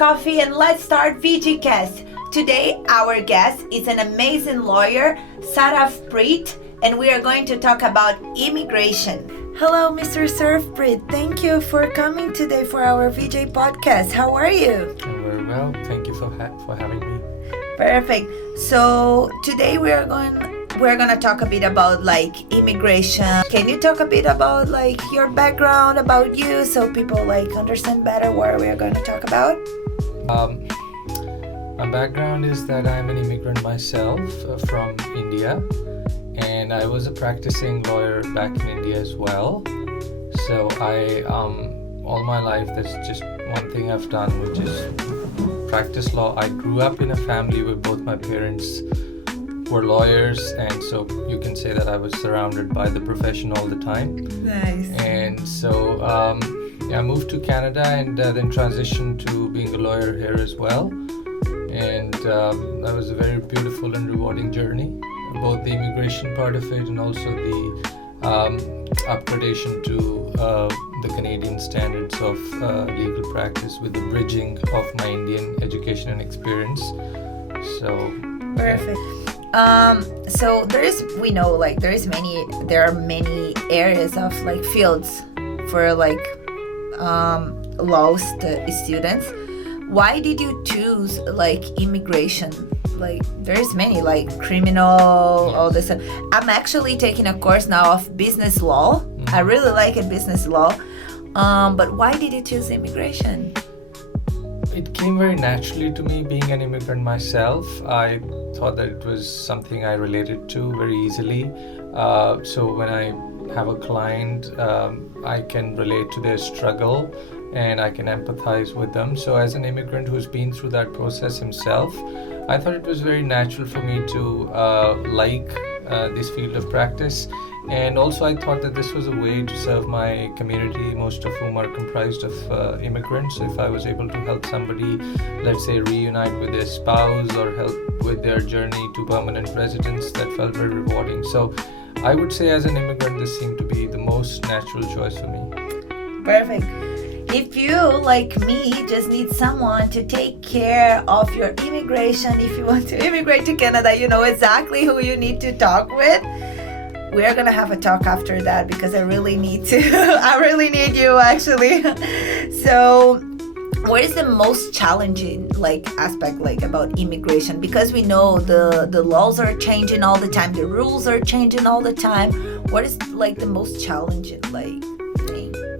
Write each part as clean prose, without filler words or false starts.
coffee and let's start VGCast. Today, our guest is an amazing lawyer, Saravpreet, and we are going to talk about immigration. Hello, Mr. Saravpreet. Thank you for coming today for our VJ podcast. How are you? I'm very well. Thank you for having me. Perfect. So today we're gonna talk a bit about immigration. Can you talk a bit about your background, about you, so people understand better what we're going to talk about? My background is that I'm an immigrant myself from India, and I was a practicing lawyer back in India as well. So I all my life there's just one thing I've done, which is practice law. I grew up in a family where both my parents were lawyers, and so you can say that I was surrounded by the profession all the time. Nice. And so I moved to Canada and then transitioned to being a lawyer here as well. And that was a very beautiful and rewarding journey, both the immigration part of it and also the upgradation to the Canadian standards of legal practice with the bridging of my Indian education and experience. So perfect. So there are many areas of fields for law students. Why did you choose immigration? There's many criminal, all this. I'm actually taking a course now of business law. Mm-hmm. I really like it, business law. But why did you choose immigration? It came very naturally to me, being an immigrant myself. I thought that it was something I related to very easily. So when I have a client, I can relate to their struggle and I can empathize with them. So as an immigrant who's been through that process himself, I thought it was very natural for me to like this field of practice. And also I thought that this was a way to serve my community, most of whom are comprised of immigrants. If I was able to help somebody, let's say, reunite with their spouse or help with their journey to permanent residence, that felt very rewarding. So I would say as an immigrant, this seemed to be the most natural choice for me. Perfect. If you, like me, just need someone to take care of your immigration, if you want to immigrate to Canada, you know exactly who you need to talk with. We're gonna have a talk after that because I really need to. I really need you, actually. So, what is the most challenging aspect about immigration? Because we know the laws are changing all the time, the rules are changing all the time. What is the most challenging thing?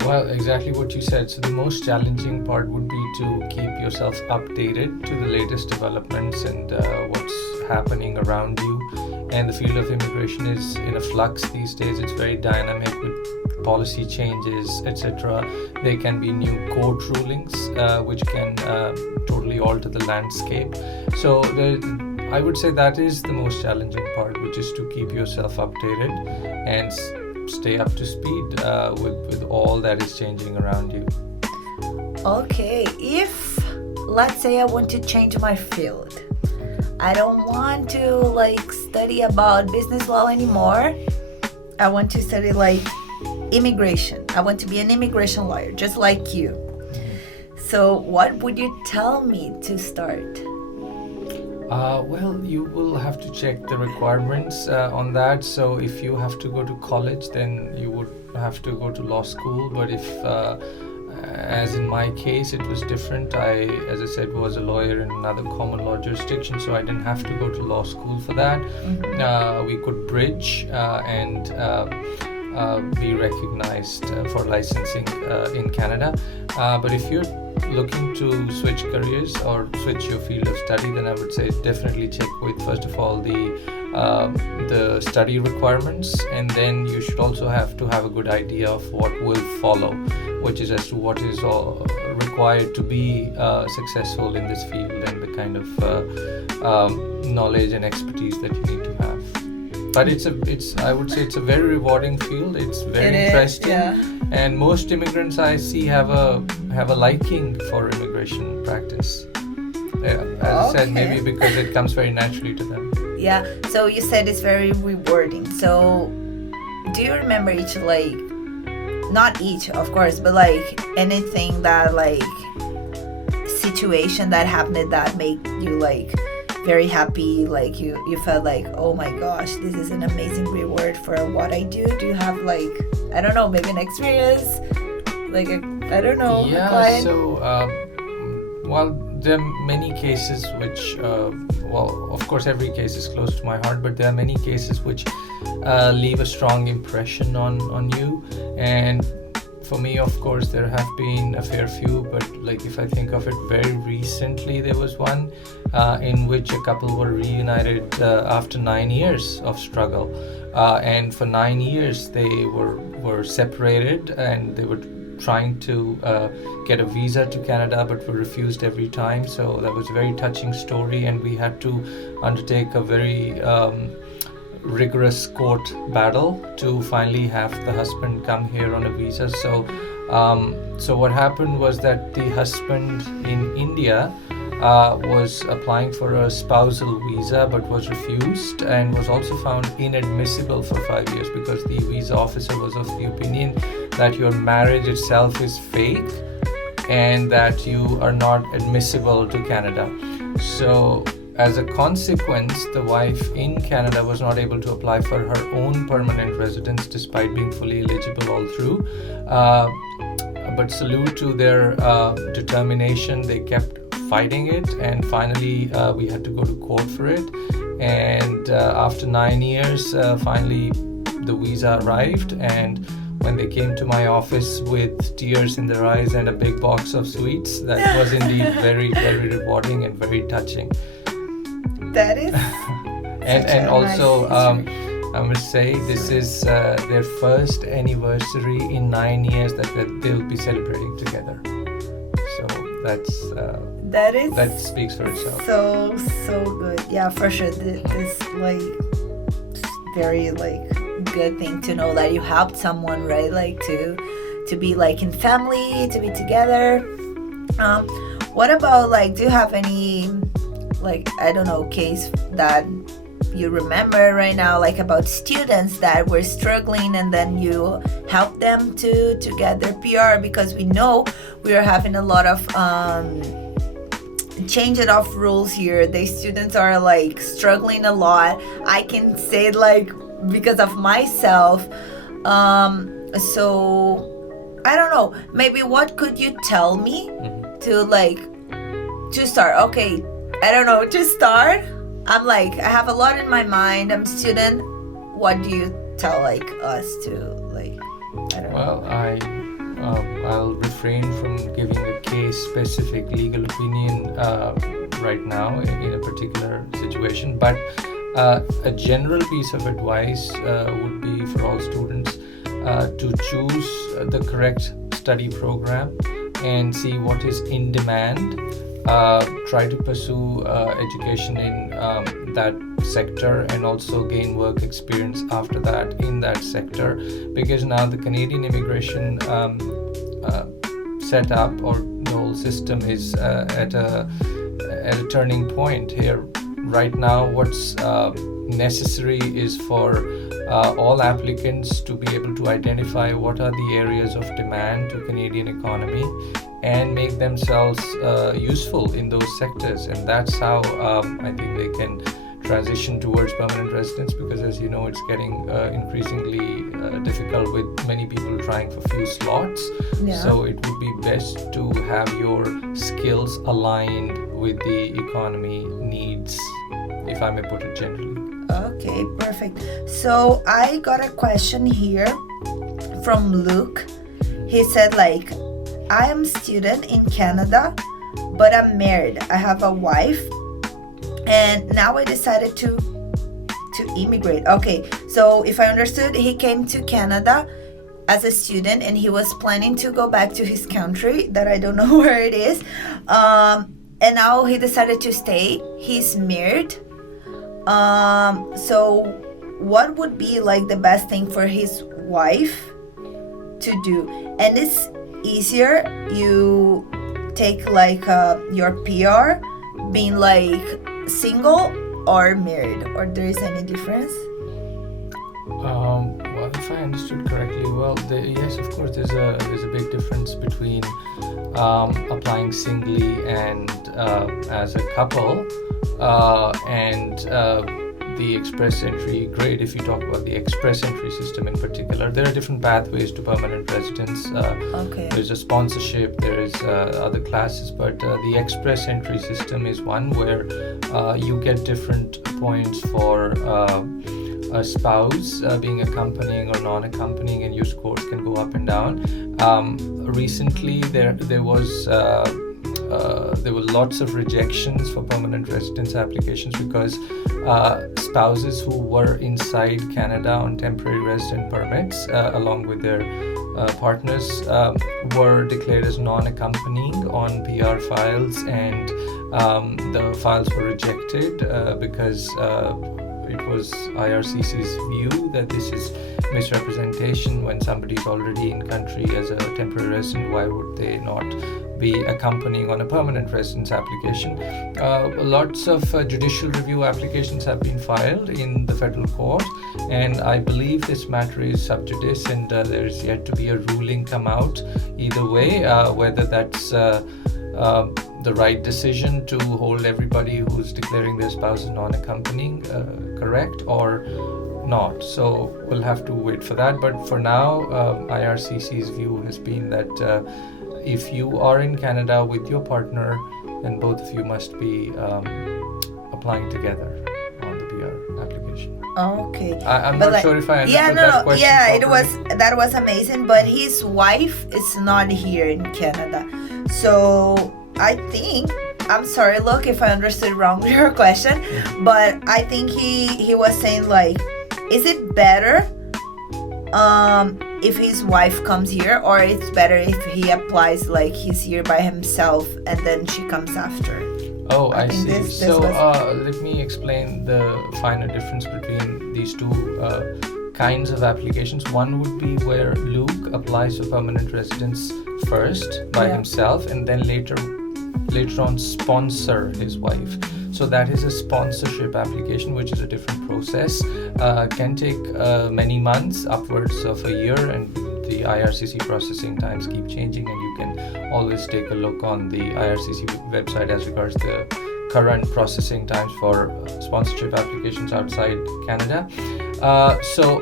Well, exactly what you said. So the most challenging part would be to keep yourself updated to the latest developments and what's happening around you. And the field of immigration is in a flux these days. It's very dynamic with policy changes, etc. There can be new court rulings which can totally alter the landscape. So I would say that is the most challenging part, which is to keep yourself updated and stay up to speed with all that is changing around you. Okay, if let's say I want to change my field, I don't want to study about business law anymore. I want to study immigration. I want to be an immigration lawyer, just like you. Mm-hmm. So what would you tell me to start? Well, you will have to check the requirements on that. So if you have to go to college, then you would have to go to law school. But if, as in my case, it was different. I, as I said, was a lawyer in another common law jurisdiction, so I didn't have to go to law school for that. Mm-hmm. We could bridge and be recognized for licensing in Canada. But if you're looking to switch careers or switch your field of study, then I would say definitely check with, first of all, the study requirements, and then you should also have to have a good idea of what will follow, which is as to what is required to be successful in this field and the kind of knowledge and expertise that you need to have. But I would say it's a very rewarding field. It's very interesting. Yeah. And most immigrants I see have a liking for immigration practice. As I said, maybe because it comes very naturally to them. Yeah. So you said it's very rewarding. So do you remember each not each, of course, but anything that situation that happened that made you like very happy, like you felt like, oh my gosh, this is an amazing reward for what I do? Do you have like, I don't know, maybe an experience, like a client? So well, there are many cases which well, of course every case is close to my heart, but there are many cases which leave a strong impression on you. And for me, of course, there have been a fair few, but like if I think of it, very recently there was one in which a couple were reunited after 9 years of struggle, and for 9 years they were separated, and they were trying to get a visa to Canada but were refused every time. So that was a very touching story, and we had to undertake a very rigorous court battle to finally have the husband come here on a visa. So what happened was that the husband in India was applying for a spousal visa but was refused, and was also found inadmissible for 5 years because the visa officer was of the opinion that your marriage itself is fake and that you are not admissible to Canada. So as a consequence, the wife in Canada was not able to apply for her own permanent residence despite being fully eligible all through. But salute to their determination, they kept fighting it, and finally we had to go to court for it. And after 9 years, finally the visa arrived, and when they came to my office with tears in their eyes and a big box of sweets, that was indeed very, very rewarding and very touching. That is and also I must say this is their first anniversary in 9 years that they'll be celebrating together. So that speaks for itself. So good. Yeah, for sure. This like very like good thing to know that you helped someone, right? Like to be like in family, to be together. What about like, do you have any like, I don't know, case that you remember right now, like about students that were struggling and then you helped them to get their PR? Because we know we are having a lot of changing of rules here. The students are like struggling a lot. I can say it like because of myself. So I don't know, maybe what could you tell me to like to start? Okay, I don't know, to start. I'm like, I have a lot in my mind. I'm a student. What do you tell like us to like? I don't know. Well, I'll refrain from giving a case-specific legal opinion right now in a particular situation. But a general piece of advice would be for all students to choose the correct study program and see what is in demand. Try to pursue education in that sector and also gain work experience after that in that sector, because now the Canadian immigration setup or the whole system is at a turning point here. Right now, what's necessary is for all applicants to be able to identify what are the areas of demand to Canadian economy and make themselves useful in those sectors, and that's how I think they can transition towards permanent residence, because as you know, it's getting increasingly difficult with many people trying for few slots. Yeah. So it would be best to have your skills aligned with the economy needs, if I may put it generally. Okay, perfect. So I got a question here from Luke. He said like, I am a student in Canada, but I'm married. I have a wife, and now I decided to immigrate. Okay, so if I understood, he came to Canada as a student and he was planning to go back to his country that I don't know where it is. And now he decided to stay. He's married. So what would be like the best thing for his wife to do? And it's easier you take like your PR being like single or married, or there is any difference? Well, If I understood correctly, well, yes, of course, there's a big difference between applying singly and as a couple, and the express entry. Great, if you talk about the express entry system in particular. There are different pathways to permanent residence. Okay. There's a sponsorship, there is other classes, but the express entry system is one where you get different points for a spouse being accompanying or non-accompanying, and your scores can go up and down. Recently, there were lots of rejections for permanent residence applications because spouses who were inside Canada on temporary resident permits, along with their partners, were declared as non-accompanying on PR files, and the files were rejected because it was IRCC's view that this is misrepresentation. When somebody is already in country as a temporary resident, why would they not be accompanying on a permanent residence application? Lots of judicial review applications have been filed in the federal court, and I believe this matter is sub judice, and there is yet to be a ruling come out either way, whether that's the right decision to hold everybody who's declaring their spouse as non-accompanying correct or not. So we'll have to wait for that. But for now, IRCC's view has been that if you are in Canada with your partner, then both of you must be applying together on the PR application. Okay. I'm not sure if I understood that question properly. That was amazing. But his wife is not here in Canada, so I think, I'm sorry, look, if I understood wrongly your question, but I think he was saying, like, is it better if his wife comes here, or it's better if he applies, like, he's here by himself and then she comes after? Oh, I see. Let me explain the finer difference between these two kinds of applications. One would be where Luke applies for permanent residence first by himself, and then later on sponsor his wife. So that is a sponsorship application, which is a different process. Can take many months, upwards of a year, and the IRCC processing times keep changing, and you can always take a look on the IRCC website as regards the current processing times for sponsorship applications outside Canada. So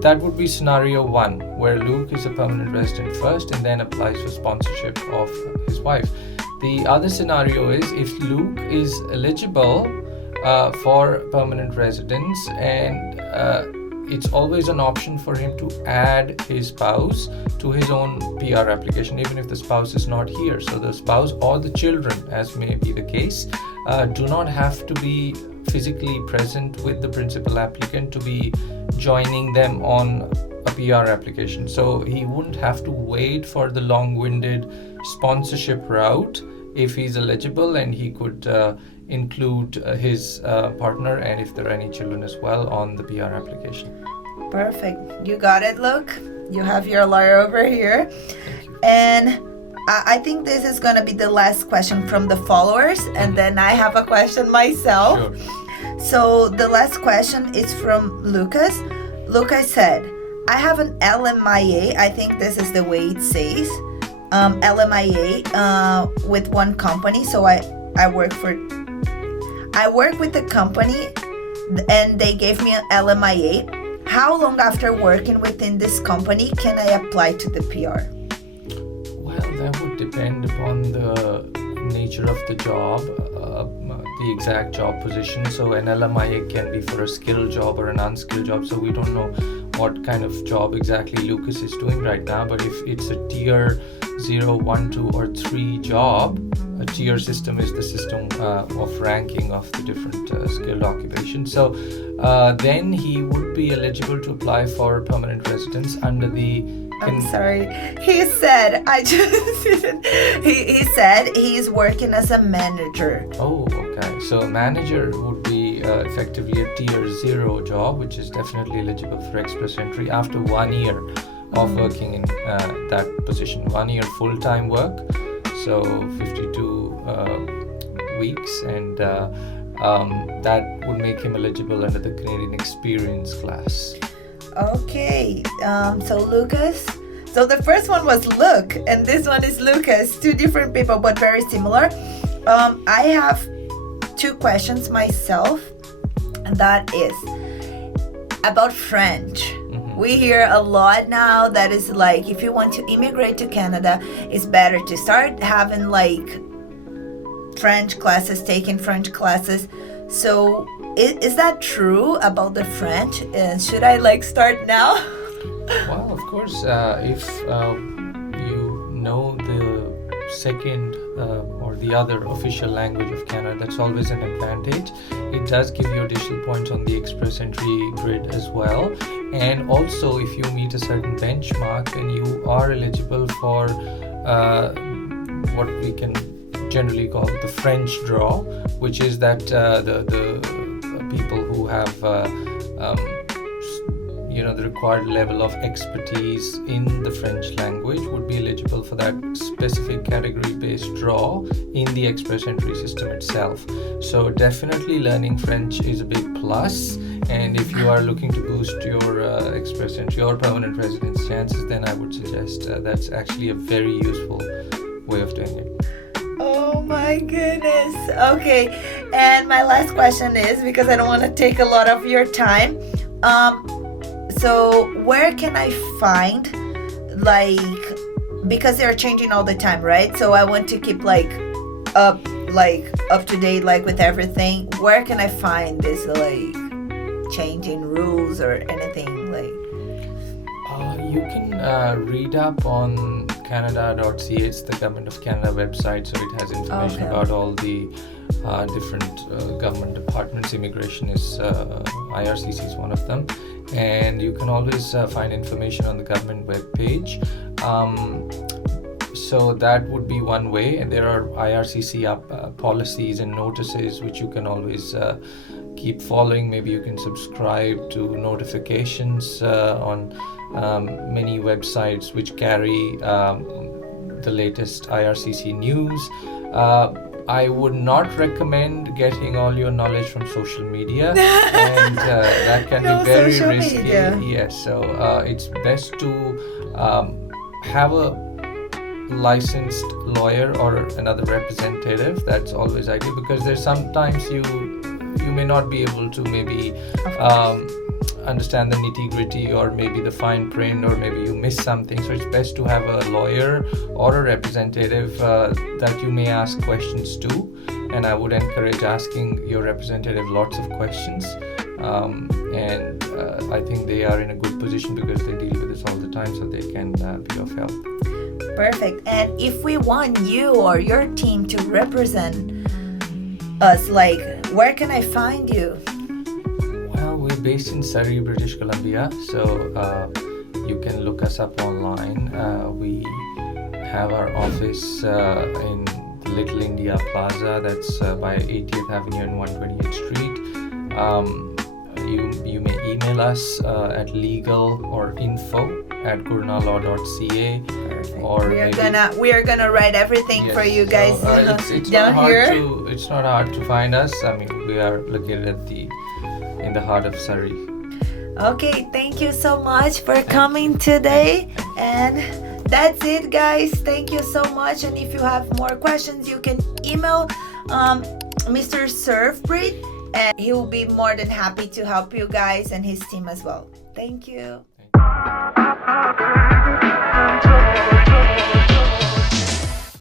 that would be scenario one, where Luke is a permanent resident first and then applies for sponsorship of his wife. The other scenario is if Luke is eligible for permanent residence, and it's always an option for him to add his spouse to his own PR application, even if the spouse is not here. So the spouse or the children, as may be the case, do not have to be physically present with the principal applicant to be joining them on a PR application. So he wouldn't have to wait for the long-winded sponsorship route if he's eligible, and he could include his partner, and if there are any children as well, on the PR application. Perfect. You got it, Luke. You have your lawyer over here. Thank you. And I think this is going to be the last question from the followers, and then I have a question myself. Sure. So the last question is from Lucas. Lucas said, I have an LMIA, I think this is the way it says, LMIA with one company. So I work with the company, and they gave me an LMIA. How long after working within this company can I apply to the PR? Well, that would depend upon the nature of the job, the exact job position. So an LMIA can be for a skilled job or an unskilled job. So we don't know what kind of job exactly Lucas is doing right now. But if it's a tier 0, 1, 2, or 3 job, a tier system is the system of ranking of the different skilled occupations. So then he would be eligible to apply for permanent residence under the... I'm sorry. He said, he said he's working as a manager. Oh, okay. So manager would be effectively a tier 0 job, which is definitely eligible for express entry after 1 year of working in that position. 1 year full-time work, so 52 weeks, and that would make him eligible under the Canadian experience class. Okay. So Lucas. So the first one was Luke, and this one is Lucas. Two different people, but very similar. I have two questions myself, and that is about French. Mm-hmm. We hear a lot now that is like, if you want to immigrate to Canada, it's better to start having like French classes, taking French classes. So is that true about the French? And should I like start now? Well, of course, if you know the second or the other official language of Canada, that's always an advantage. It does give you additional points on the express entry grid as well. And also, if you meet a certain benchmark, then you are eligible for what we can generally call the French draw, which is that the people who have the required level of expertise in the French language would be eligible for that specific category-based draw in the express entry system itself. So definitely learning French is a big plus, and if you are looking to boost your express entry or permanent residence chances, then I would suggest that's actually a very useful way of doing it. Oh my goodness. Okay, and my last question is, because I don't want to take a lot of your time, so where can I find, like, because they're changing all the time, right? So I want to keep up to date, like with everything. Where can I find this like changing rules or anything like? You can read up on Canada.ca. It's the Government of Canada website, so it has information about all the different government departments. Immigration is IRCC is one of them, and you can always find information on the government web page. So that would be one way, and there are IRCC policies and notices which you can always keep following. Maybe you can subscribe to notifications on many websites which carry the latest IRCC news. I would not recommend getting all your knowledge from social media, and that can be very risky. Media. Yes, so it's best to have a licensed lawyer or another representative. That's always ideal, because there's sometimes you may not be able to maybe understand the nitty-gritty, or maybe the fine print, or maybe you miss something. So it's best to have a lawyer or a representative that you may ask questions to, and I would encourage asking your representative lots of questions, and I think they are in a good position because they deal with this all the time, so they can be of help. Perfect. And if we want you or your team to represent us, like, where can I find you? Well, we're based in Surrey, British Columbia, so you can look us up online. We have our office in the Little India Plaza, that's by 80th Avenue and 128th Street. You may email us at legal or info@gurnalaw.ca. Or we are gonna write everything for you guys it's down here. It's not hard to find us. I mean, we are located in the heart of Surrey. Okay, thank you so much for coming today, and that's it, guys. Thank you so much. And if you have more questions, you can email Mr. Saravpreet, and he will be more than happy to help you guys and his team as well. Thank you.